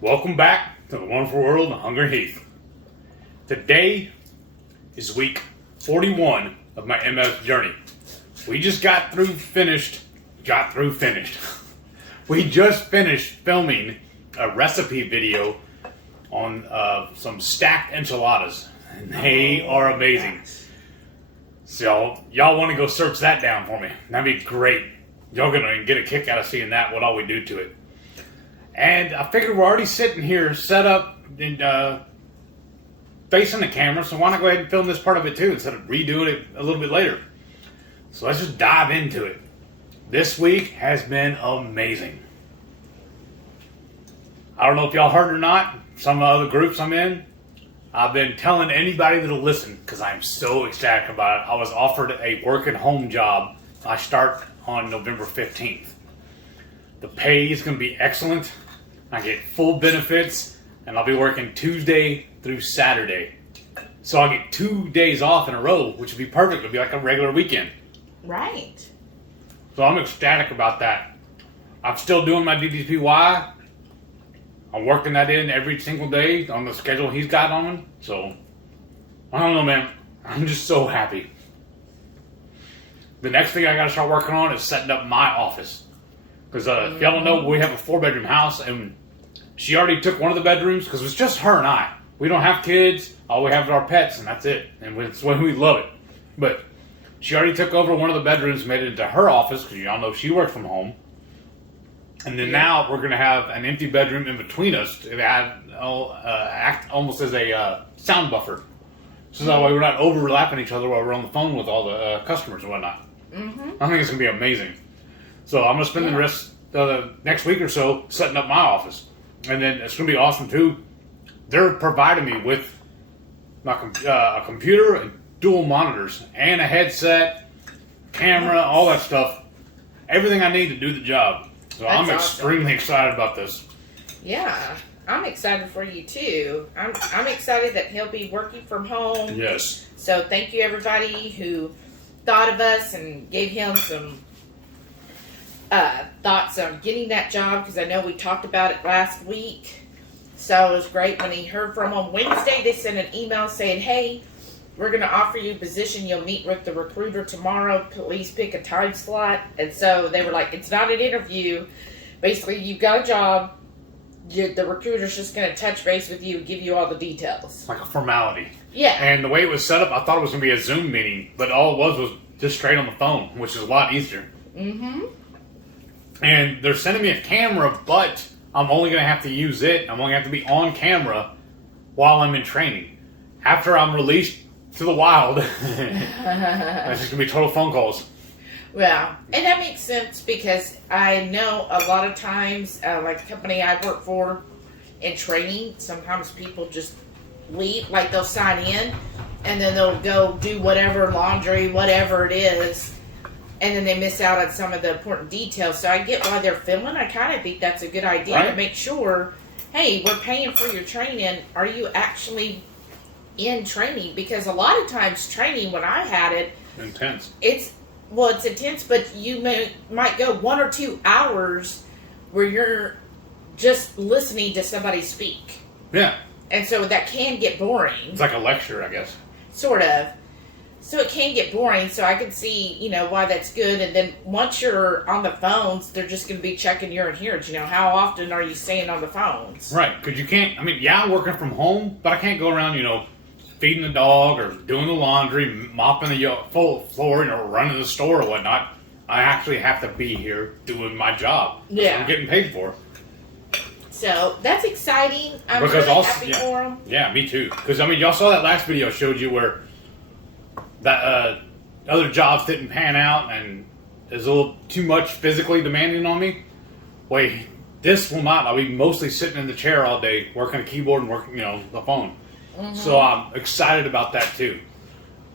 Welcome back to the wonderful world of HungryHeath. Today is week 41 of my MS journey. We just finished. We just finished filming a recipe video on some stacked enchiladas, and they are amazing. So y'all want to go search that down for me? That'd be great. Y'all gonna get a kick out of seeing that, what all we do to it. And I figured we're already sitting here set up and facing the camera, so why not go ahead and film this part of it too instead of redoing it a little bit later. So let's just dive into it. This week has been amazing. I don't know if y'all heard or not, some of the other groups I'm in, I've been telling anybody that'll listen because I'm so ecstatic about it. I was offered a work at home job. I start on November 15th. The pay is going to be excellent. I get full benefits, and I'll be working Tuesday through Saturday. So I'll get 2 days off in a row, which would be perfect. It'll be like a regular weekend. Right. So I'm ecstatic about that. I'm still doing my DDPY. I'm working that in every single day on the schedule he's got on. So, I don't know, man. I'm just so happy. The next thing I got to start working on is setting up my office. Because if y'all don't know, we have a 4-bedroom house, and she already took one of the bedrooms because it's just her and I. We don't have kids. All we have is our pets, and that's it. And it's when we love it. But she already took over one of the bedrooms, made it into her office because y'all know she works from home. And then now we're going to have an empty bedroom in between us to act almost as a sound buffer. So that way we're not overlapping each other while we're on the phone with all the customers and whatnot. Mm-hmm. I think it's going to be amazing. So I'm going to spend the rest of the next week or so setting up my office. And then it's going to be awesome too. They're providing me with my a computer and dual monitors and a headset, camera, all that stuff. Everything I need to do the job. So That's I'm extremely excited about this. Yeah, I'm excited for you too. I'm excited that he'll be working from home. Yes. So thank you everybody who thought of us and gave him some thoughts on getting that job, because I know we talked about it last week. So it was great when he heard from them. Wednesday they sent an email saying, hey, we're going to offer you a position. You'll meet with the recruiter tomorrow. Please pick a time slot. And so they were like, it's not an interview. Basically, you've got a job. The recruiter's just going to touch base with you and give you all the details. Like a formality. Yeah. And the way it was set up, I thought it was going to be a Zoom meeting. But all it was just straight on the phone, which is a lot easier. Mm-hmm. And they're sending me a camera, but I'm only going to have to use it. I'm only going to have to be on camera while I'm in training. After I'm released to the wild, that's just going to be total phone calls. Well, and that makes sense because I know a lot of times, like the company I work for in training, sometimes people just leave, like they'll sign in and then they'll go do whatever, laundry, whatever it is, and then they miss out on some of the important details. So I get why they're filming. I kind of think that's a good idea to make sure, hey, we're paying for your training. Are you actually in training? Because a lot of times training, when I had it, intense. It's intense, but you might go 1 or 2 hours where you're just listening to somebody speak. Yeah. And so that can get boring. It's like a lecture, I guess. Sort of. So it can get boring, so I can see, why that's good. And then once you're on the phones, they're just going to be checking your adherence. How often are you staying on the phones? Right, because you can't, I'm working from home, but I can't go around, feeding the dog or doing the laundry, mopping the full floor, running the store or whatnot. I actually have to be here doing my job. Yeah. I'm getting paid for. So that's exciting. I'm really happy for them. Yeah, me too. Because, y'all saw that last video I showed you where that other jobs didn't pan out and is a little too much physically demanding on me. Wait, this will not. I'll be mostly sitting in the chair all day, working a keyboard and working, the phone. Mm-hmm. So I'm excited about that too.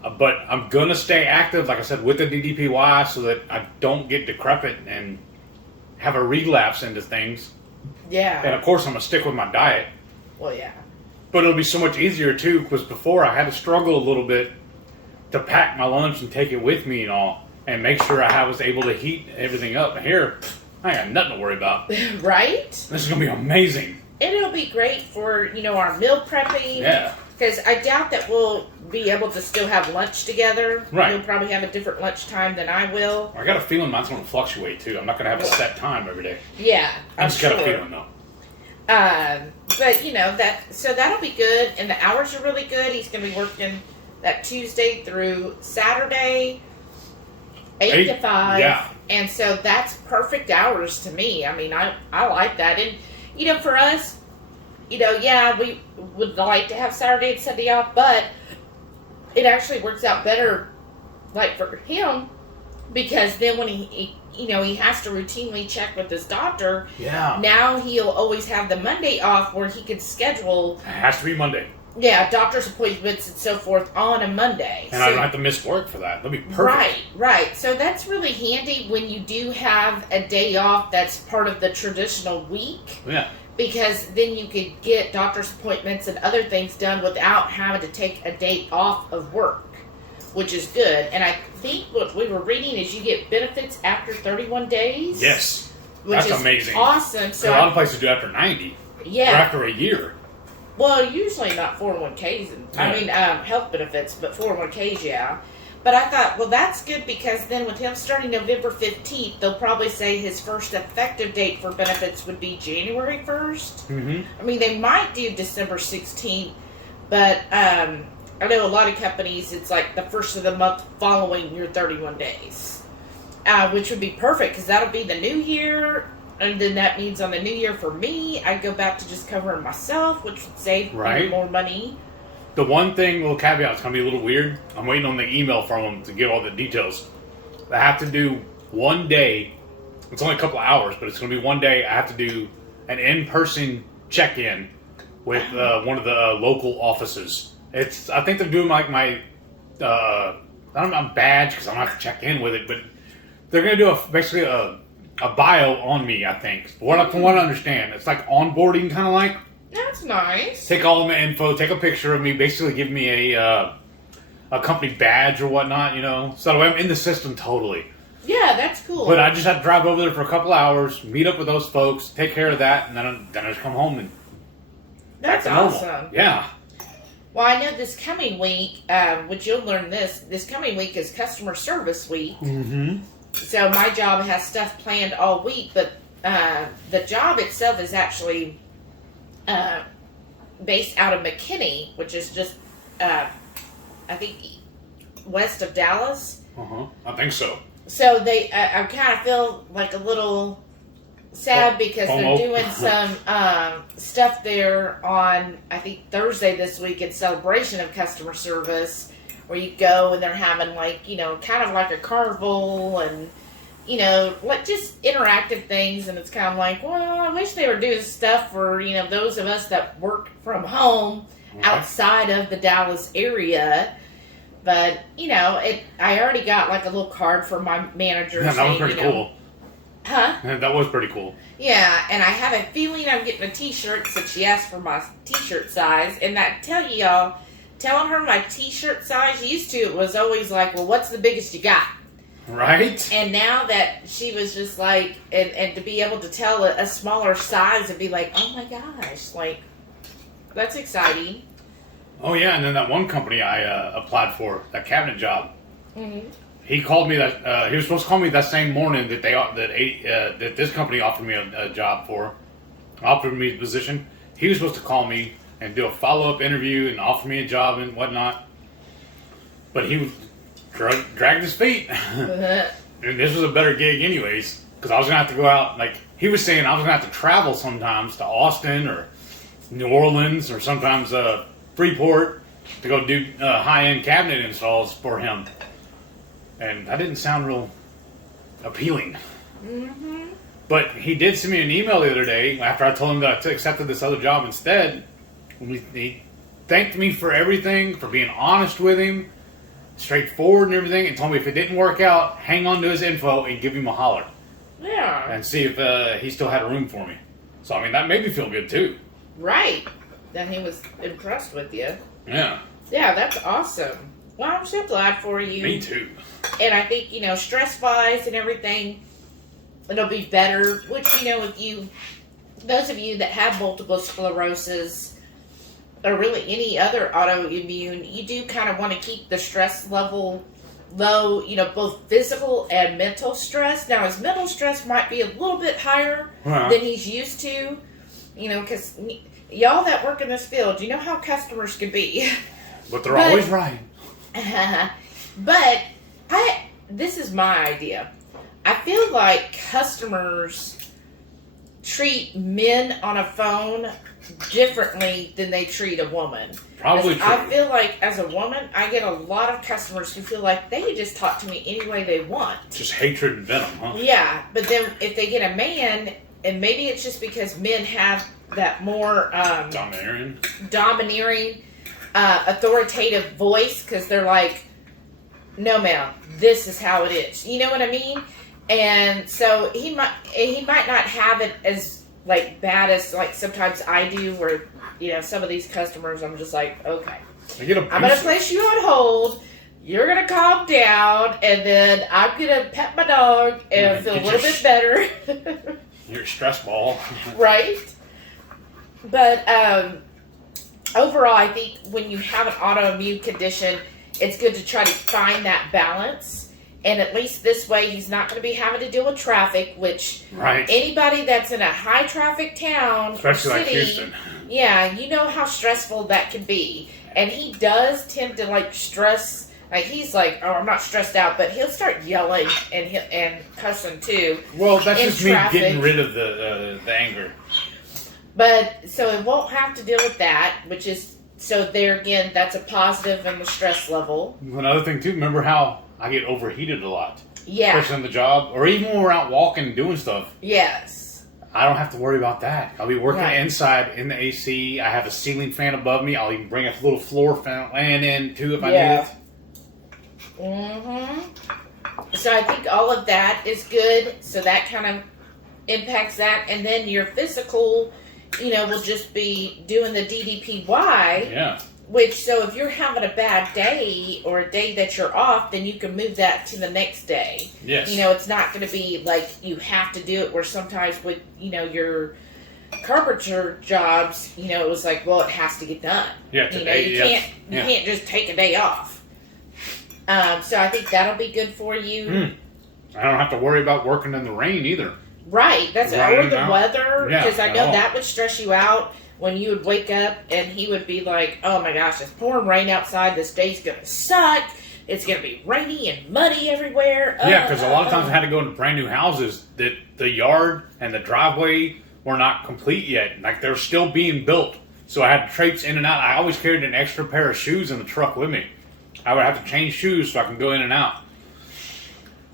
But I'm going to stay active, like I said, with the DDPY so that I don't get decrepit and have a relapse into things. Yeah. And of course I'm going to stick with my diet. Well, yeah. But it'll be so much easier too, because before I had to struggle a little bit to pack my lunch and take it with me and all, and make sure I was able to heat everything up. Here, I ain't got nothing to worry about. Right? This is going to be amazing. it'll be great for, our meal prepping. Yeah. Because I doubt that we'll be able to still have lunch together. Right. You'll probably have a different lunch time than I will. I got a feeling mine's going to fluctuate too. I'm not going to have a set time every day. Yeah, I just got a feeling though. But so that'll be good, and the hours are really good. He's going to be working that Tuesday through Saturday, 8 to 5. Yeah. And so that's perfect hours to me. I mean, I like that. And, for us, yeah, we would like to have Saturday and Sunday off, but it actually works out better, like, for him, because then when he has to routinely check with his doctor. Yeah. Now he'll always have the Monday off where he can schedule. It has to be Monday. Yeah, doctor's appointments and so forth on a Monday. And I don't have to miss work for that. That'll be perfect. Right. So that's really handy when you do have a day off that's part of the traditional week. Yeah. Because then you could get doctor's appointments and other things done without having to take a day off of work, which is good. And I think what we were reading is you get benefits after 31 days. Yes. Which That's is amazing. Awesome. So a lot of places do after 90. Yeah. Or after a year. Well, usually not 401ks. Health benefits, but 401ks, yeah. But I thought, well, that's good because then with him starting November 15th, they'll probably say his first effective date for benefits would be January 1st. Mm-hmm. I mean, they might do December 16th, but I know a lot of companies, it's like the first of the month following your 31 days, which would be perfect because that'll be the new year. And then that means on the new year for me, I go back to just covering myself, which would save me more money. The one thing, little caveat, it's going to be a little weird. I'm waiting on the email from them to give all the details. I have to do one day. It's only a couple of hours, but it's going to be one day. I have to do an in-person check-in with one of the local offices. I think they're doing like my, I don't know, badge because I'm not going to check in with it, but they're going to do basically a bio on me, I think. From what I understand, it's like onboarding, kind of like. That's nice. Take all of my info, take a picture of me, basically give me a company badge or whatnot, So I'm in the system totally. Yeah, that's cool. But I just have to drive over there for a couple hours, meet up with those folks, take care of that, and then I just come home and that's awesome. Yeah. Well, I know this coming week, which you'll learn this coming week is customer service week. Mm-hmm. So my job has stuff planned all week, but the job itself is actually based out of McKinney, which is just, I think, west of Dallas. I think so. So I kind of feel like a little sad because they're doing some stuff there on, I think, Thursday this week in celebration of customer service, where you go and they're having kind of like a carnival and, like just interactive things. And it's kind of like, well, I wish they were doing stuff for, those of us that work from home outside of the Dallas area. But, I already got like a little card from my manager. Yeah, that was pretty cool. Huh? Yeah, that was pretty cool. Yeah, and I have a feeling I'm getting a t-shirt since she asked for my t-shirt size. And I tell you, y'all, telling her my t-shirt size, used to, it was always like, well, what's the biggest you got? Right? And now that she was just like, and to be able to tell a smaller size and be like, oh my gosh, like, that's exciting. Oh, yeah, and then that one company I applied for, that cabinet job, Mm-hmm. he called me that, he was supposed to call me that same morning that that this company offered me a job for, offered me the position. He was supposed to call me and do a follow-up interview and offer me a job and whatnot. But he dragged his feet. And this was a better gig anyways, because I was going to have to go out, like, he was saying I was going to have to travel sometimes to Austin or New Orleans or sometimes Freeport to go do high-end cabinet installs for him. And that didn't sound real appealing. Mm-hmm. But he did send me an email the other day after I told him that I accepted this other job instead. He thanked me for everything, for being honest with him, straightforward and everything, and told me if it didn't work out, hang on to his info and give him a holler. Yeah. And see if he still had a room for me. So, I mean, that made me feel good, too. Right. Then he was impressed with you. Yeah. Yeah, that's awesome. Well, I'm so glad for you. Me too. And I think, stress-wise and everything, it'll be better. Which, if you those of you that have multiple sclerosis or really any other autoimmune, you do kind of want to keep the stress level low, both physical and mental stress. Now, his mental stress might be a little bit higher than he's used to, because y'all that work in this field, you know how customers can be. But they're always right. But this is my idea. I feel like customers treat men on a phone differently than they treat a woman. Probably true. I feel like as a woman, I get a lot of customers who feel like they can just talk to me any way they want. Just hatred and venom, huh? Yeah, but then if they get a man, and maybe it's just because men have that more domineering, authoritative voice, because they're like, no ma'am, this is how it is. You know what I mean? And so he might not have it as like bad as like sometimes I do, where some of these customers I'm just like, okay, I'm gonna place you on hold. You're gonna calm down, and then I'm gonna pet my dog and feel a little bit better. You're a stress ball, right? But overall, I think when you have an autoimmune condition, it's good to try to find that balance. And at least this way, he's not going to be having to deal with traffic, which anybody that's in a high traffic town, especially or city, like Houston, yeah, you know how stressful that can be. And he does tend to like stress. Like he's like, oh, I'm not stressed out, but he'll start yelling and cussing too. Well, that's just traffic. Me getting rid of the anger. But so it won't have to deal with that, which is so there again. That's a positive in the stress level. Another thing too. Remember how I get overheated a lot. Yeah. Especially on the job. Or even when we're out walking and doing stuff. Yes. I don't have to worry about that. I'll be working inside in the AC. I have a ceiling fan above me. I'll even bring a little floor fan in too if I need it. Mm-hmm. So I think all of that is good. So that kind of impacts that. And then your physical, will just be doing the DDPY. Yeah. Which, so if you're having a bad day or a day that you're off, then you can move that to the next day. Yes. It's not going to be like you have to do it, where sometimes with, your carpenter jobs, it was like, well, it has to get done. Yeah, today, you can't just take a day off. So I think that'll be good for you. I don't have to worry about working in the rain either. Right. Or the weather, because I know that would stress you out. When you would wake up and he would be like, oh my gosh, it's pouring rain outside. This day's going to suck. It's going to be rainy and muddy everywhere. Yeah, because a lot of times I had to go into brand new houses that the yard and the driveway were not complete yet. Like they're still being built. So I had to traipse in and out. I always carried an extra pair of shoes in the truck with me. I would have to change shoes so I can go in and out.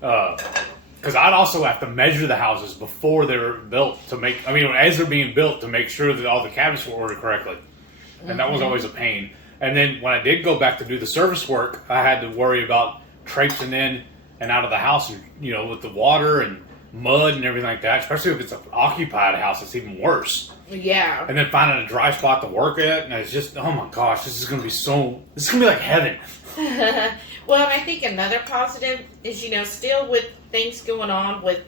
Because I'd also have to measure the houses before they were built as they're being built to make sure that all the cabinets were ordered correctly. And that was always a pain. And then when I did go back to do the service work, I had to worry about traipsing in and out of the house, with the water and mud and everything like that. Especially if it's an occupied house, it's even worse. Yeah. And then finding a dry spot to work at, and it's just, oh my gosh, this is going to be like heaven. Well, and I think another positive is, still with things going on with,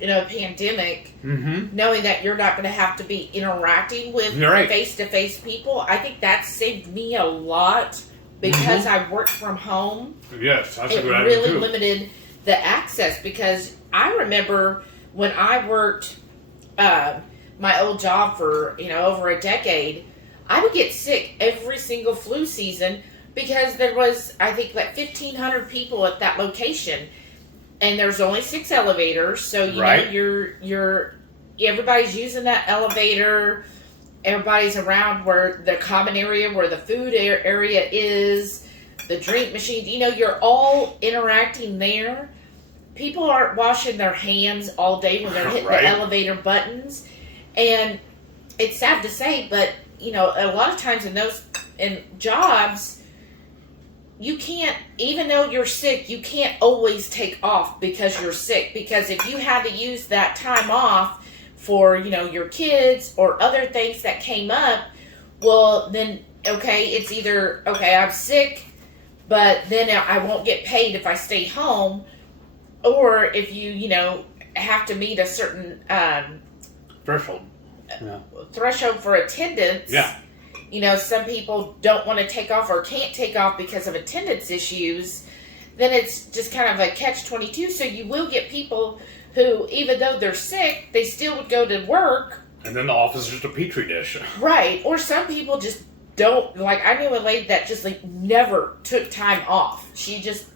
pandemic, knowing that you're not going to have to be interacting with face-to-face people. I think that saved me a lot because I worked from home. Yes, that's a good idea. It really limited the access, because I remember when I worked my old job for, over a decade, I would get sick every single flu season because there was, I think, like 1,500 people at that location. And there's only 6 elevators, so you're everybody's using that elevator. Everybody's around where the common area, where the food area is, the drink machines. You're all interacting there. People aren't washing their hands all day when they're hitting the elevator buttons, and it's sad to say, but a lot of times in jobs, you can't, even though you're sick, you can't always take off because you're sick. Because if you had to use that time off for, your kids or other things that came up, well, then, it's either, I'm sick, but then I won't get paid if I stay home. Or if you, have to meet a certain threshold. threshold for attendance. Yeah. You know, some people don't want to take off or can't take off because of attendance issues. Then it's just kind of a catch-22. So you will get people who, even though they're sick, they still would go to work. And then the office is just a petri dish. Right. Or some people just don't. Like, I knew a lady that just, like, never took time off. She just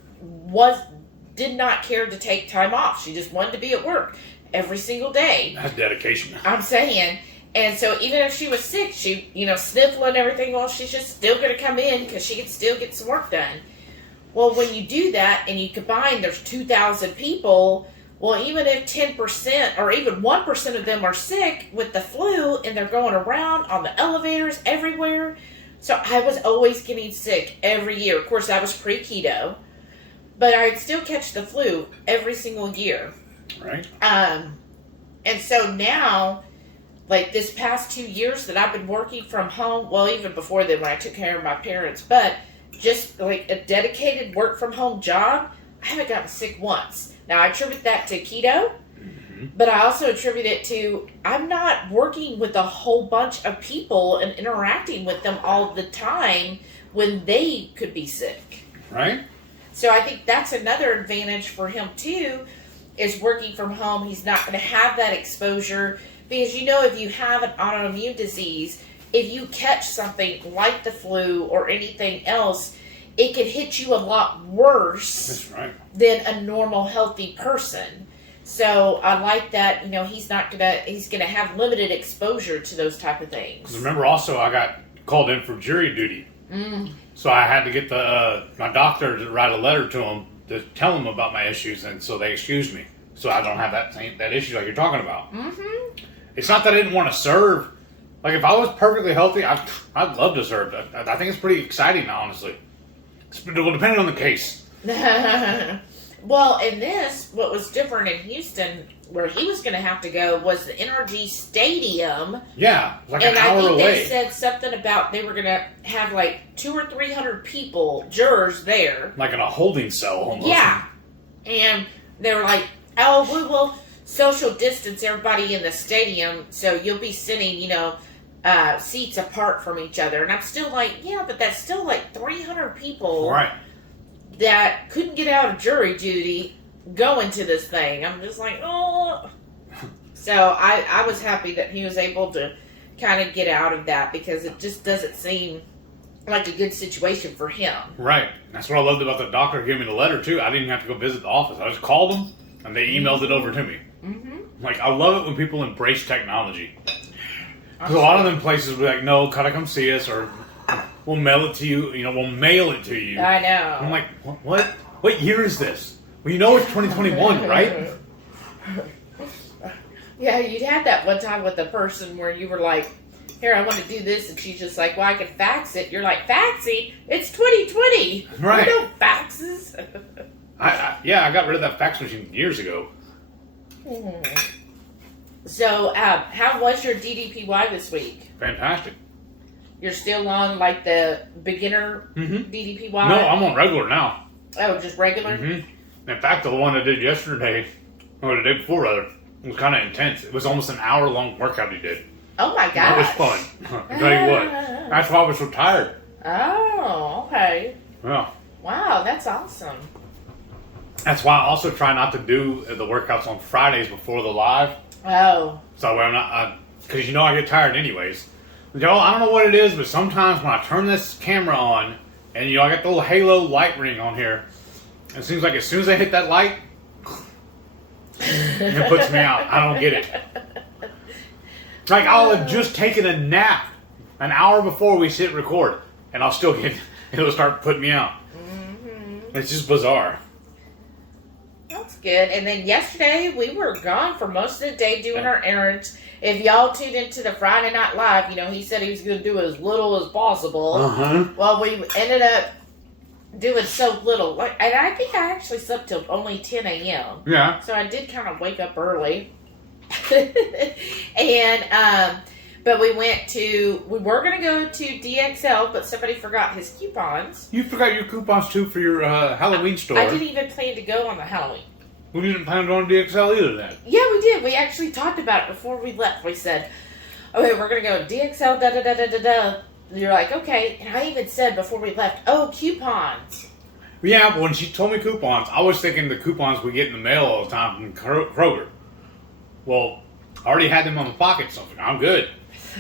did not care to take time off. She just wanted to be at work every single day. That's dedication. I'm saying. And so even if she was sick, she, you know, sniffling and everything, well, she's just still going to come in because she can still get some work done. Well, when you do that and you combine, there's 2,000 people. Well, even if 10% or even 1% of them are sick with the flu and they're going around on the elevators everywhere. So I was always getting sick every year. Of course, that was pre-keto. But I'd still catch the flu every single year. Right. And so now, like this past 2 years that I've been working from home, well, even before then when I took care of my parents, but just like a dedicated work from home job, I haven't gotten sick once. Now, I attribute that to keto, but I also attribute it to I'm not working with a whole bunch of people and interacting with them all the time when they could be sick. Right. So I think that's another advantage for him too, is working from home. He's not going to have that exposure because, you know, if you have an autoimmune disease, if you catch something like the flu or anything else, it could hit you a lot worse That's right. than a normal, healthy person. So I like that, you know, he's gonna have limited exposure to those type of things. Because remember also I got called in for jury duty. So I had to get my doctor to write a letter to him to tell him about my issues, and so they excused me. So I don't have that issue like you're talking about. It's not that I didn't want to serve. Like, if I was perfectly healthy, I'd love to serve. I think it's pretty exciting, honestly. Well, depending on the case. Well, in this, what was different in Houston, where he was going to have to go, was the NRG Stadium. Yeah, like and an hour I think away. they said something about they were going to have like 200 or 300 people, jurors there. Like in a holding cell, almost. Yeah. And they were like, oh, we will social distance everybody in the stadium, so you'll be sitting, you know, seats apart from each other. And I'm still like, yeah, but that's still like 300 people Right. that couldn't get out of jury duty going to this thing. I'm just like, oh. So I was happy that he was able to kind of get out of that because it just doesn't seem like a good situation for him. Right. That's what I loved about the doctor giving me the letter, too. I didn't even have to go visit the office. I just called them, and they emailed it over to me. Like, I love it when people embrace technology. Because a lot of them places will be like, no, gotta come see us, or we'll mail it to you, we'll mail it to you. I know. I'm like, what? What year is this? Well, you know it's 2021, right? Yeah, you'd had that one time with a person where you were like, here, I want to do this, and she's just like, well, I can fax it. You're like, faxing? It's 2020. Right. There are no faxes. I got rid of that fax machine years ago. So, how was your DDPY this week? Fantastic. You're still on, like, the beginner DDPY? No, I'm on regular now. Oh, just regular? In fact, the one I did yesterday, or the day before rather, was kind of intense. It was almost an hour-long workout he did. Oh, my gosh. That was fun. I'll tell you what. That's why I was so tired. Oh, okay. Yeah. Wow, that's awesome. That's why I also try not to do the workouts on Fridays before the live. Oh. So when because I get tired anyways. Y'all, I don't know what it is, but sometimes when I turn this camera on, and I got the little halo light ring on here, it seems like as soon as I hit that light, it puts me out. I don't get it. Like I'll have just taken a nap an hour before we sit record, and I'll still it'll start putting me out. It's just bizarre. That's good. And then yesterday, we were gone for most of the day doing our errands. If y'all tuned into the Friday Night Live, he said he was going to do as little as possible. Well, we ended up doing so little. And I think I actually slept till only 10 a.m. Yeah. So I did kind of wake up early. But we were going to go to DXL, but somebody forgot his coupons. You forgot your coupons too for your Halloween store. I didn't even plan to go on the Halloween. We didn't plan on DXL either then. Yeah, we did. We actually talked about it before we left. We said, okay, we're going to go DXL, da da da da da da. You're like, okay. And I even said before we left, oh, coupons. Yeah, but when she told me coupons, I was thinking the coupons we get in the mail all the time from Kroger. Well, I already had them on the pocket, so I'm good.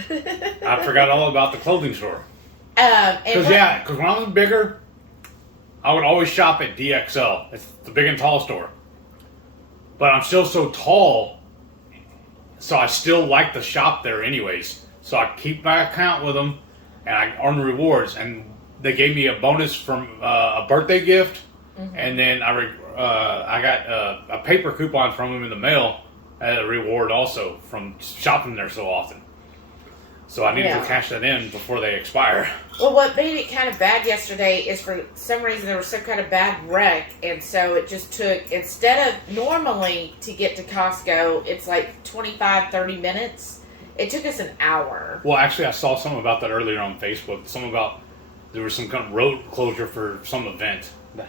I forgot all about the clothing store. Because when I was bigger, I would always shop at DXL. It's the big and tall store. But I'm still so tall, so I still like to shop there anyways. So I keep my account with them, and I earn rewards. And they gave me a bonus from a birthday gift, and then I got a paper coupon from them in the mail as a reward also from shopping there so often. So I needed to cash that in before they expire. Well, what made it kind of bad yesterday is for some reason there was some kind of bad wreck, and so it just took, instead of normally to get to Costco, it's like 25, 30 minutes. It took us an hour. Well, actually, I saw something about that earlier on Facebook. Something about there was some kind of road closure for some event. But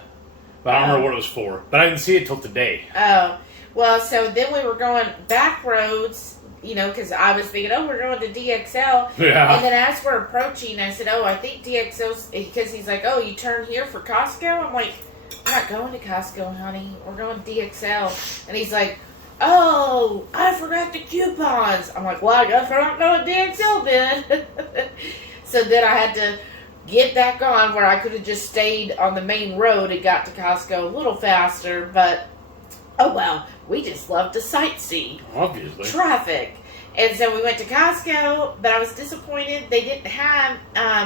I don't remember what it was for. But I didn't see it till today. Oh. Well, so then we were going back roads, you know, because I was thinking, oh, we're going to DXL. Yeah. And then as we're approaching, I said, oh, I think DXL's, because he's like, oh, you turn here for Costco? I'm like, we're not going to Costco, honey. We're going to DXL. And he's like, oh, I forgot the coupons. I'm like, well, I guess we're not going to DXL then. So then I had to get back on where I could have just stayed on the main road and got to Costco a little faster, but oh well, we just love to sightsee. Obviously. Traffic. And so we went to Costco, but I was disappointed they didn't have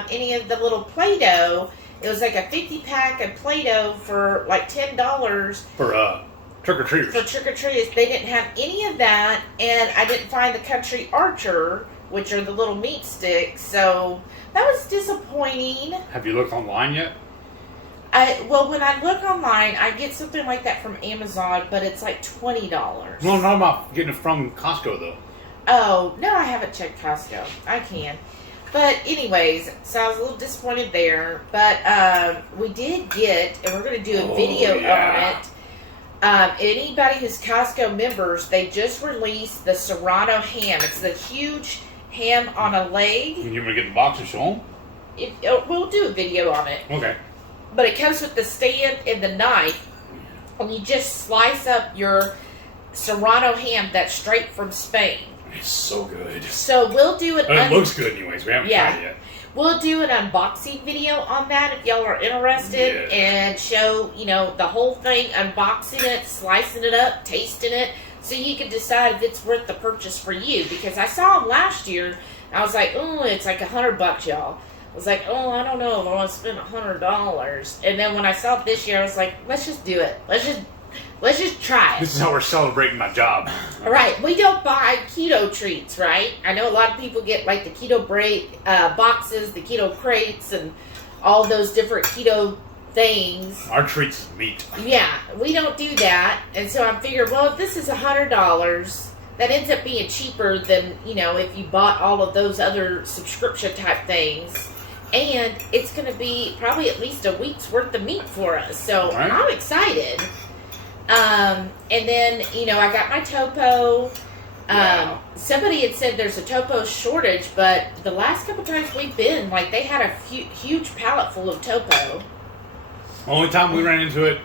any of the little Play-Doh. It was like a 50-pack of Play-Doh for like $10. For trick-or-treaters. For trick-or-treaters. They didn't have any of that, and I didn't find the Country Archer, which are the little meat sticks, so that was disappointing. Have you looked online yet? Well, when I look online, I get something like that from Amazon, but it's like $20. No, I'm talking about getting it from Costco, though. Oh, no, I haven't checked Costco. I can. But anyways, so I was a little disappointed there. But we did get, and we're going to do a video on it. Anybody who's Costco members, they just released the Serrano ham. It's the huge ham on a leg. You want me to get the box and show them? We'll do a video on it. Okay. But it comes with the stand and the knife, and you just slice up your Serrano ham that's straight from Spain. It's so good. So we'll do it. It looks good anyways. We haven't tried it yet. We'll do an unboxing video on that if y'all are interested, and show, you know, the whole thing, unboxing it, slicing it up, tasting it, so you can decide if it's worth the purchase for you. Because I saw them last year, and I was like, oh, it's like $100, y'all. I was like, oh, I don't know if I want to spend $100. And then when I saw it this year, I was like, let's just do it. Let's just try it. This is how we're celebrating my job. All right. We don't buy keto treats, right? I know a lot of people get like the keto break boxes, the keto crates, and all those different keto things. Our treats is meat. Yeah, we don't do that. And so I figured, well, if this is $100, that ends up being cheaper than, you know, if you bought all of those other subscription type things. And it's going to be probably at least a week's worth of meat for us. So I'm excited. And then, you know, I got my topo. Somebody had said there's a topo shortage, but the last couple times we've been, like, they had a huge pallet full of topo. Only time we ran into it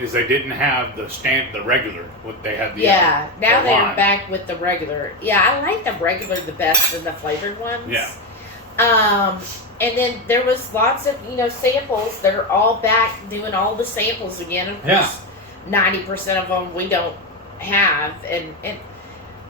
is they didn't have the regular. What they had. Now they're back with the regular. Yeah, I like the regular the best than the flavored ones. Yeah. And then there was lots of, you know, samples that are all back doing all the samples again. Of course, 90% of them we don't have, and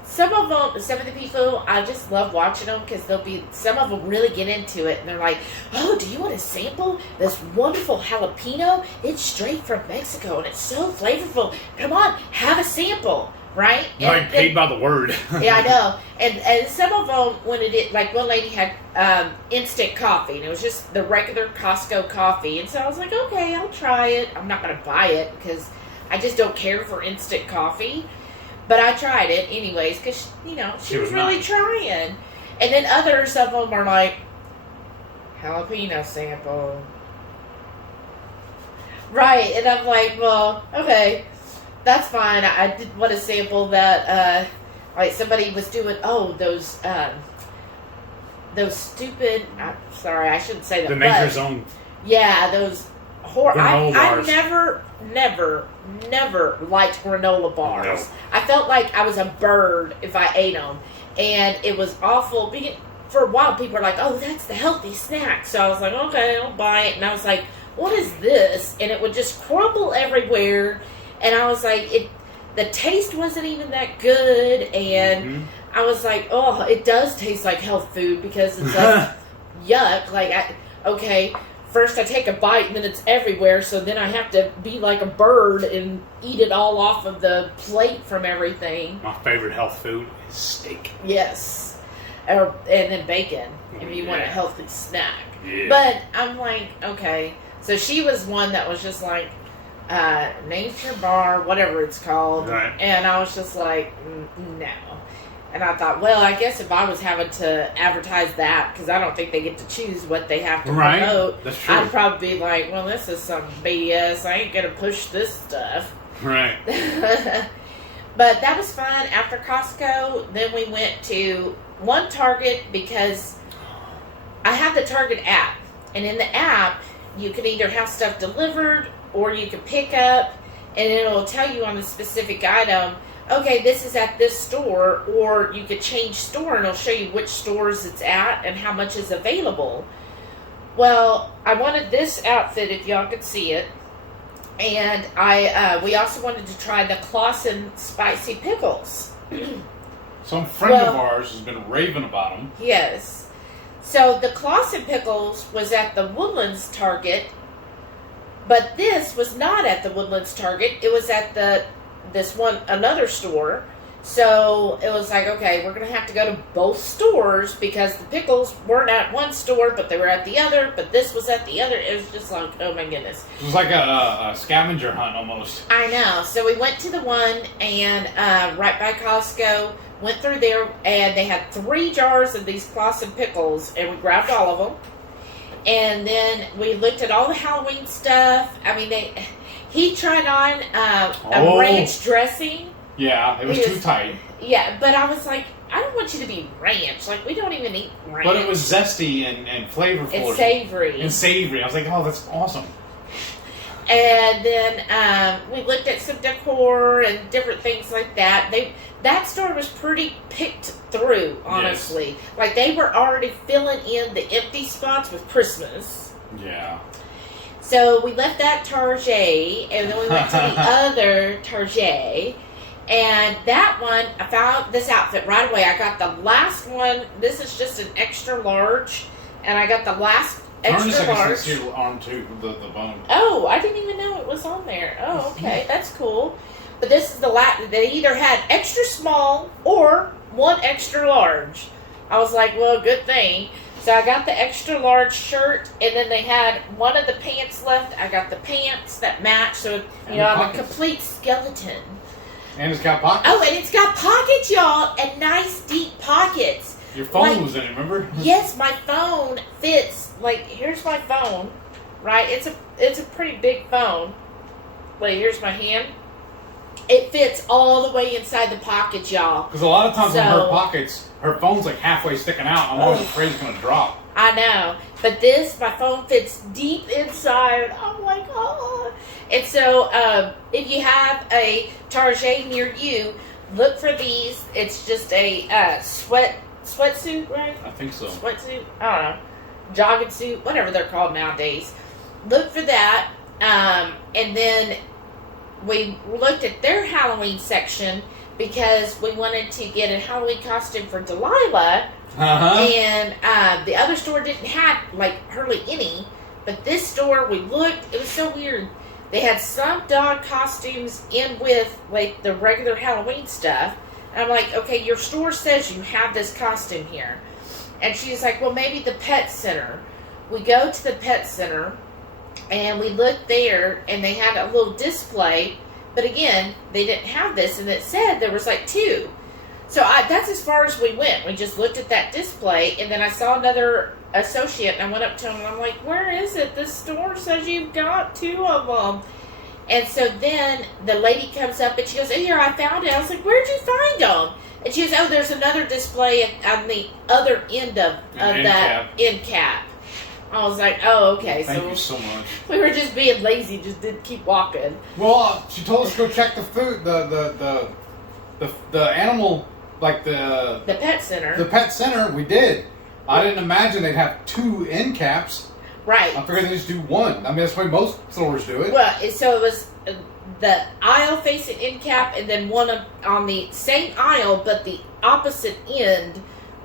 some of the people, I just love watching them because some of them really get into it, and they're like, oh, do you want to sample this wonderful jalapeno? It's straight from Mexico, and it's so flavorful. Come on, have a sample. Right? Like paid by the word. Yeah, I know. And some of them, like one lady had instant coffee, and it was just the regular Costco coffee. And so I was like, okay, I'll try it. I'm not going to buy it because I just don't care for instant coffee. But I tried it anyways because, you know, she was really trying. And then others of them are like, jalapeno sample. Right. And I'm like, well, okay. That's fine. I did want to sample that, like somebody was doing, those those stupid. Sorry, I shouldn't say that. The Nature's Own. Yeah, those. Granola I bars. never liked granola bars. No. I felt like I was a bird if I ate them, and it was awful. For a while, people were like, "Oh, that's the healthy snack." So I was like, "Okay, I'll buy it." And I was like, "What is this?" And it would just crumble everywhere, and I was like, the taste wasn't even that good, and I was like, "Oh, it does taste like health food because it's like yuck." Like, okay. First I take a bite and then it's everywhere, so then I have to be like a bird and eat it all off of the plate from everything. My favorite health food is steak. Yes. And then bacon, if you want a healthy snack. Yeah. But I'm like, okay. So she was one that was just like, Nature Bar, whatever it's called. Right. And I was just like, no. And I thought, well, I guess if I was having to advertise that, because I don't think they get to choose what they have to promote, That's true. I'd probably be like, well, this is some BS. I ain't going to push this stuff. Right. But that was fun. After Costco, then we went to one Target because I have the Target app. And in the app, you can either have stuff delivered or you can pick up, and it'll tell you on the specific item, okay, this is at this store, or you could change store and it'll show you which stores it's at and how much is available. Well, I wanted this outfit, if y'all could see it, and we also wanted to try the Clausen spicy pickles. Some friend of ours has been raving about them. Yes. So the Clausen pickles was at the Woodlands Target, but this was not at the Woodlands Target. It was at another store. So it was like, okay, we're going to have to go to both stores because the pickles weren't at one store, but they were at the other, but this was at the other. It was just like, oh my goodness. It was like a scavenger hunt almost. I know. So we went to the one and right by Costco, went through there, and they had 3 jars of these Clausen pickles, and we grabbed all of them. And then we looked at all the Halloween stuff. I mean, he tried on a ranch dressing. Yeah, it was too tight. Yeah, but I was like, I don't want you to be ranch. Like, we don't even eat ranch. But it was zesty and flavorful. And savory. And savory. I was like, oh, that's awesome. And then we looked at some decor and different things like that. That store was pretty picked through, honestly. Yes. Like, they were already filling in the empty spots with Christmas. Yeah. So we left that Target, and then we went to the other Target. And that one, I found this outfit right away. I got the last one. This is just an extra large. And I got the last extra large. See your arm too, the bone. Oh, I didn't even know it was on there. Oh, okay. That's cool. But this is the last. They either had extra small or one extra large. I was like, well, good thing. So I got the extra large shirt, and then they had one of the pants left. I got the pants that match. So, I'm a complete skeleton. And it's got pockets. Oh, and it's got pockets, y'all, and nice deep pockets. Your phone was in it, remember? Yes, my phone fits. Like, here's my phone, right? It's a pretty big phone. Wait, here's my hand. It fits all the way inside the pockets, y'all. Because a lot of times in her pockets, her phone's like halfway sticking out. I'm always afraid it's going to drop. I know. But my phone fits deep inside. I'm like, oh. And so, if you have a Target near you, look for these. It's just a sweatsuit, right? I think so. Sweatsuit? I don't know. Jogging suit, whatever they're called nowadays. Look for that. And then we looked at their Halloween section because we wanted to get a Halloween costume for Delilah. And the other store didn't have, like, hardly any. But this store, we looked, it was so weird. They had some dog costumes in with, like, the regular Halloween stuff. And I'm like, okay, your store says you have this costume here. And she's like, well, maybe the pet center. We go to the pet center, and we looked there, and they had a little display. But again, they didn't have this, and it said there was, like, 2. So that's as far as we went. We just looked at that display, and then I saw another associate, and I went up to him, and I'm like, where is it? This store says you've got 2 of them. And so then the lady comes up and she goes, "Oh, here, I found it." I was like, "Where'd you find them?" And she goes, "Oh, there's another display on the other end of that end cap." I was like, "Oh, okay." Thank you so much. We were just being lazy, just didn't keep walking. Well, she told us to go check the food, the animal, like the pet center. The pet center, we did. I didn't imagine they'd have 2 end caps. Right. I figured they just do 1. I mean, that's the way most stores do it. Well, so it was the aisle facing end cap, and then one on the same aisle, but the opposite end,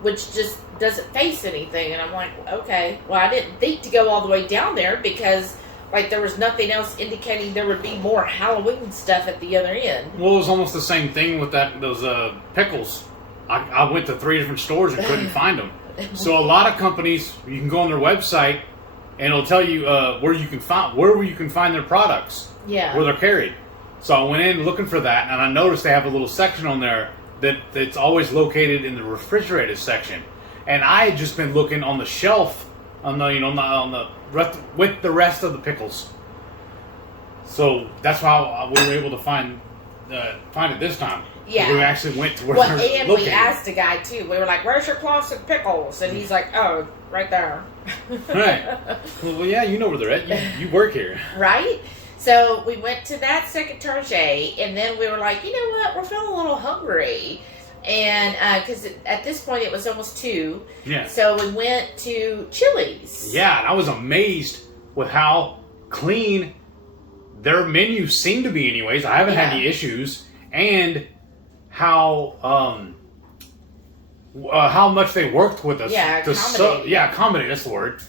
which just doesn't face anything. And I'm like, okay, well, I didn't think to go all the way down there because, like, there was nothing else indicating there would be more Halloween stuff at the other end. Well, it was almost the same thing with those pickles. I went to 3 different stores and couldn't find them. So a lot of companies, you can go on their website and it'll tell you where you can find their products. Yeah. Where they're carried. So I went in looking for that, and I noticed they have a little section on there that's always located in the refrigerated section. And I had just been looking on the shelf with the rest of the pickles. So that's how we were able to find it this time. Yeah. We actually went to where they're located. We asked the guy too. We were like, "Where's your classic pickles?" And he's like, "Oh, right there." Right. Well, yeah, you know where they're at. You work here. Right? So we went to that second Target, and then we were like, you know what? We're feeling a little hungry. And because at this point it was almost 2. Yeah. So we went to Chili's. Yeah, and I was amazed with how clean their menu seemed to be anyways. I haven't had any issues. And how much they worked with us. Yeah, accommodate. Accommodate, that's the word.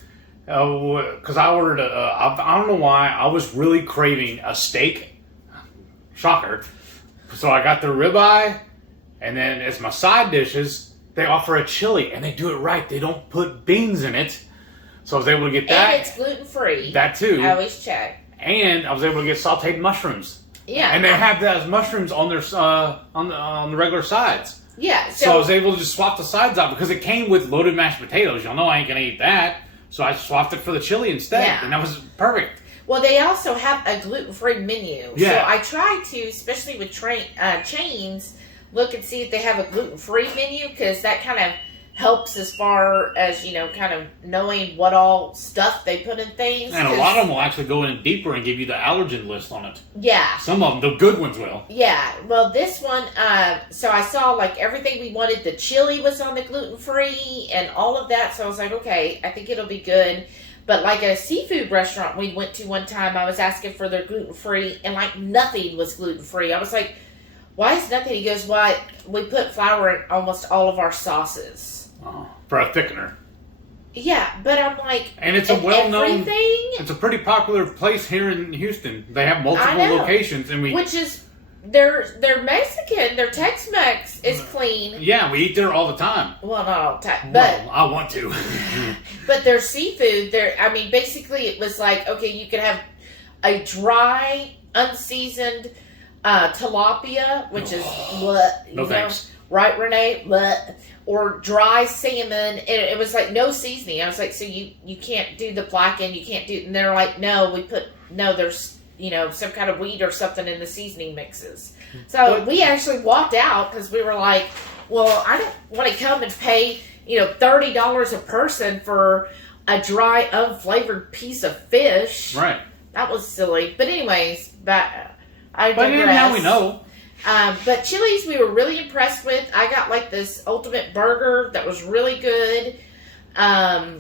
Because I ordered I don't know why, I was really craving a steak. Shocker. So I got the ribeye, and then as my side dishes, they offer a chili, and they do it right. They don't put beans in it. So I was able to get that. And it's gluten-free. That too. I always check. And I was able to get sauteed mushrooms. Yeah. And they have those mushrooms on their on the regular sides. Yeah. So I was able to just swap the sides out because it came with loaded mashed potatoes. Y'all know I ain't gonna eat that. So I swapped it for the chili instead. Yeah. And that was perfect. Well, they also have a gluten-free menu. Yeah. So I try to, especially with chains, look and see if they have a gluten-free menu, because that kind of helps as far as, kind of knowing what all stuff they put in things. And a lot of them will actually go in deeper and give you the allergen list on it. Yeah. Some of them, the good ones will. Yeah. Well, this one, so I saw like everything we wanted. The chili was on the gluten-free and all of that. So I was like, okay, I think it'll be good. But like a seafood restaurant we went to one time, I was asking for their gluten-free, and like nothing was gluten-free. I was like, why is nothing? He goes, well, we put flour in almost all of our sauces. Oh, for a thickener. Yeah, but I'm like, and it's a well-known, everything? It's a pretty popular place here in Houston. They have multiple locations, and which is they're Mexican. Their Tex-Mex is clean. Yeah, we eat there all the time. Well, not all the time, but I want to. But their seafood, basically it was like, okay, you could have a dry, unseasoned tilapia, which is what no thanks. Right, Renee? Or dry salmon. It was like no seasoning. I was like, so you can't do the blackened, you can't do, and they're like, no, there's, some kind of wheat or something in the seasoning mixes. So we actually walked out because we were like, well, I don't want to come and pay, $30 a person for a dry, unflavored piece of fish. Right. That was silly. But anyways, I digress. But now we know. But Chili's we were really impressed with. I got like this ultimate burger that was really good.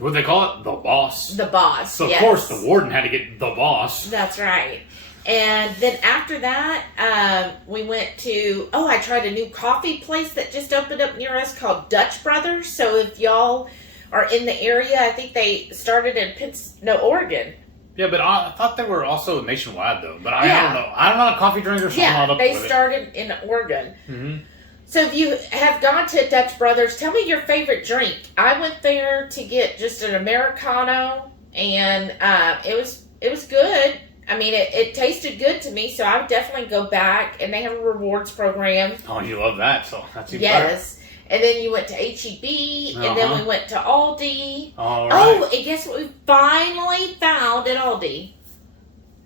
What they call it? The Boss. The Boss. So of course the warden had to get the Boss. That's right. And then after that, we went to, I tried a new coffee place that just opened up near us called Dutch Brothers. So if y'all are in the area, I think they started in Oregon. Yeah, but I thought they were also nationwide, though. But I don't know. I'm not a coffee drinker, so I'm not up with it. Yeah, they started in Oregon. Mm-hmm. So if you have gone to Dutch Brothers, tell me your favorite drink. I went there to get just an Americano, and it was good. I mean, it tasted good to me, so I would definitely go back. And they have a rewards program. Oh, you love that, so that's even better. Yes. And then you went to HEB, and then we went to Aldi. All right. Oh, and guess what we finally found at Aldi?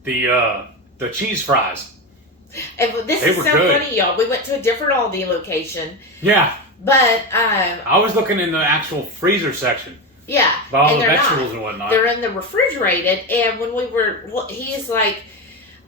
The the cheese fries. And this They is were so good. funny, y'all. We went to a different Aldi location, Yeah. but I was looking in the actual freezer section. yeah, By all and the they're vegetables not. and whatnot. They're in the refrigerated. And when we were, he's like,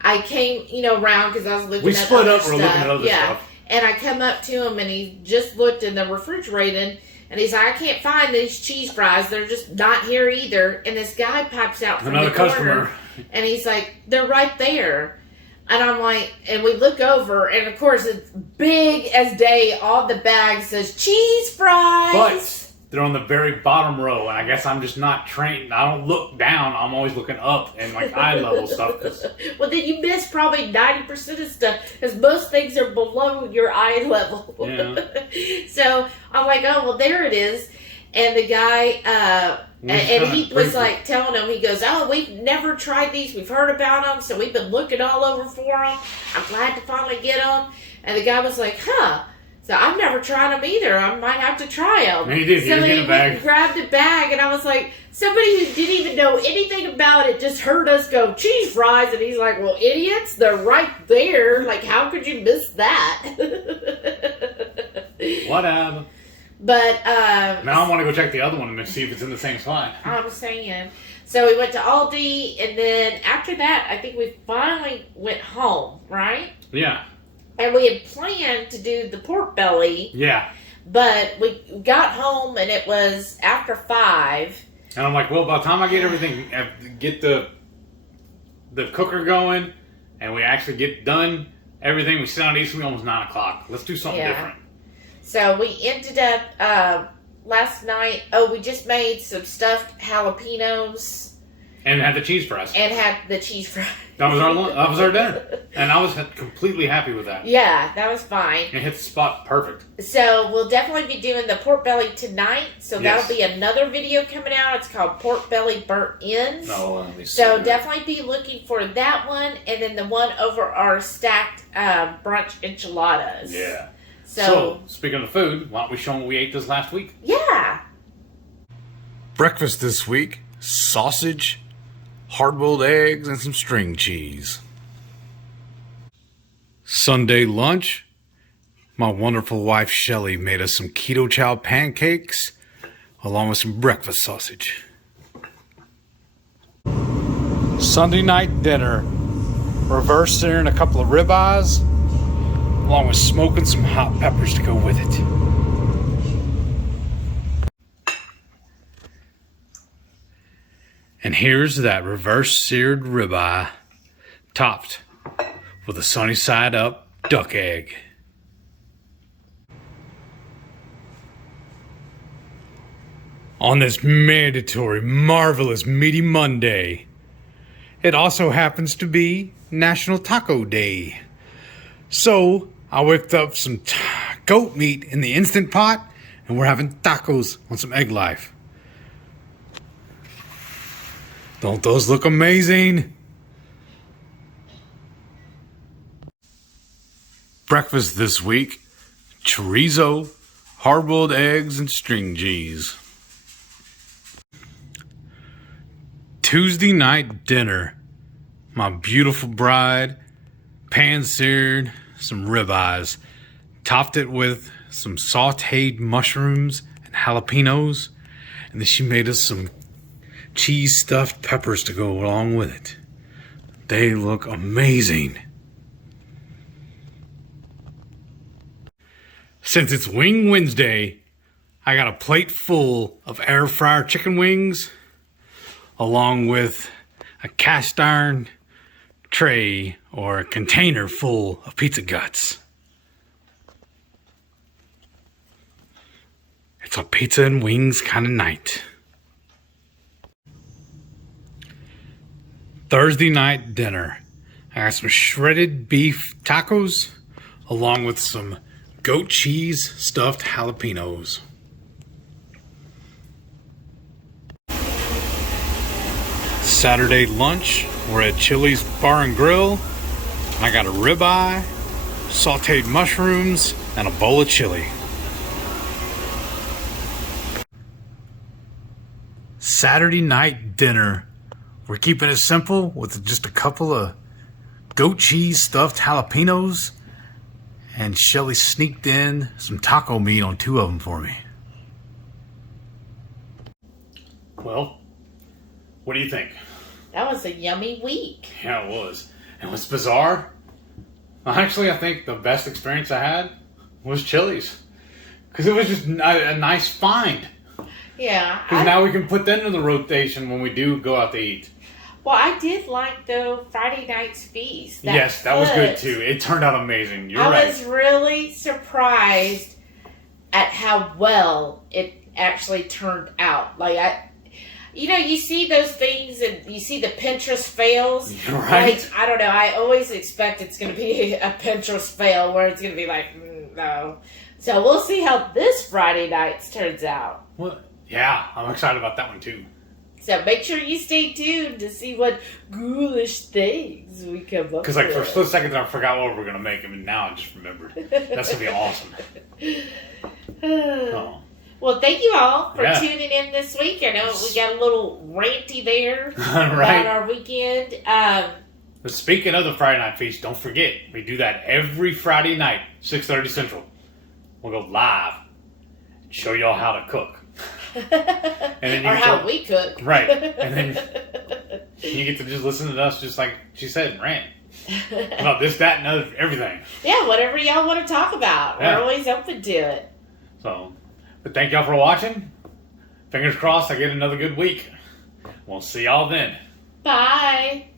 I came, around because I was looking. We at split other up. We're stuff. looking at other stuff. And I come up to him and he just looked in the refrigerated and he's like, I can't find these cheese fries. They're just not here either. And this guy pops out from Another the corner customer. and he's like, they're right there. And I'm like, and we look over and of course it's big as day on the bag says cheese fries. But they're on the very bottom row, and I guess I'm just not trained. I don't look down. I'm always looking up and like eye level stuff. Well, then you miss probably 90% of stuff because most things are below your eye level. Yeah. So I'm like, oh, well, there it is. And the guy, and he was like telling him, he goes, oh, we've never tried these. We've heard about them, so we've been looking all over for them. I'm glad to finally get them. And the guy was like, huh. So I've never tried them either. I might have to try them. And he did. So He he went and grabbed a bag, and I was like, somebody who didn't even know anything about it just heard us go, cheese fries, and he's like, well, idiots, they're right there. Like, how could you miss that? Whatever. But, Now I want to go check the other one and see if it's in the same spot. I'm saying. So we went to Aldi, and then after that, I think we finally went home, right? Yeah. And we had planned to do the pork belly, Yeah. but we got home, and it was after 5. And I'm like, well, by the time I get everything, get the cooker going, and we actually get done everything, we sit down to eat, it's almost 9 o'clock. Let's do something different. So we ended up last night. Oh, we just made some stuffed jalapenos And had the cheese fries. and had the cheese fries. That was our dinner, and I was completely happy with that. Yeah, that was fine. It hit the spot perfect. So we'll definitely be doing the pork belly tonight. So Yes. that'll be another video coming out. It's called Pork Belly Burnt Ends. No, let me see. So definitely be looking for that one, and then the one over our stacked brunch enchiladas. Yeah. So speaking of food, why don't we show them what we ate this last week? yeah. Breakfast this week, sausage, hard-boiled eggs, and some string cheese. Sunday lunch, my wonderful wife Shelly made us some keto chow pancakes along with some breakfast sausage. Sunday night dinner, reverse searing a couple of ribeyes along with smoking some hot peppers to go with it. And here's that reverse seared ribeye topped with a sunny side up duck egg. On this mandatory, marvelous, meaty Monday, it also happens to be National Taco Day. So I whipped up some goat meat in the Instant Pot, and we're having tacos on some egg life. Don't those look amazing? Breakfast this week, chorizo, hard-boiled eggs, and string cheese. Tuesday night dinner, my beautiful bride pan-seared some ribeyes, topped it with some sauteed mushrooms and jalapenos, and then she made us some cheese stuffed peppers to go along with it. They look amazing. Since it's Wing Wednesday, I got a plate full of air fryer chicken wings along with a cast iron tray or a container full of pizza guts. It's a pizza and wings kind of night. Thursday night dinner. I got some shredded beef tacos along with some goat cheese stuffed jalapenos. Saturday lunch, we're at Chili's Bar and Grill. I got a ribeye, sauteed mushrooms, and a bowl of chili. Saturday night dinner. We're keeping it simple with just a couple of goat cheese stuffed jalapenos, and Shelly sneaked in some taco meat on 2 of them for me. Well, what do you think? That was a yummy week. Yeah, it was. And what's bizarre? Actually, I think the best experience I had was Chili's. Because it was just a nice find. Yeah. Because now we can put that into the rotation when we do go out to eat. Well, I did like, though, Friday night's feast. Yes, that was good, too. It turned out amazing. You're right. I was really surprised at how well it actually turned out. Like, you see those things and you see the Pinterest fails. You're right. Like, I don't know. I always expect it's going to be a Pinterest fail where it's going to be like, no. So we'll see how this Friday night's turns out. Well, yeah, I'm excited about that one, too. So make sure you stay tuned to see what ghoulish things we come up with. Because, like, for a split second, I forgot what we were going to make, and now I just remembered. That's going to be awesome. Oh. Well, thank you all for Yeah. tuning in this week. I know we got a little ranty there Right. about our weekend. But speaking of the Friday Night Feast, don't forget, we do that every Friday night, 6:30 Central. We'll go live and show y'all how to cook. And then or how we cook. Right. And then you get to just listen to us, just like she said, rant about this, that, and other, everything. Yeah, whatever y'all want to talk about. Yeah. We're always open to it. So, but thank y'all for watching. Fingers crossed I get another good week. We'll see y'all then. Bye.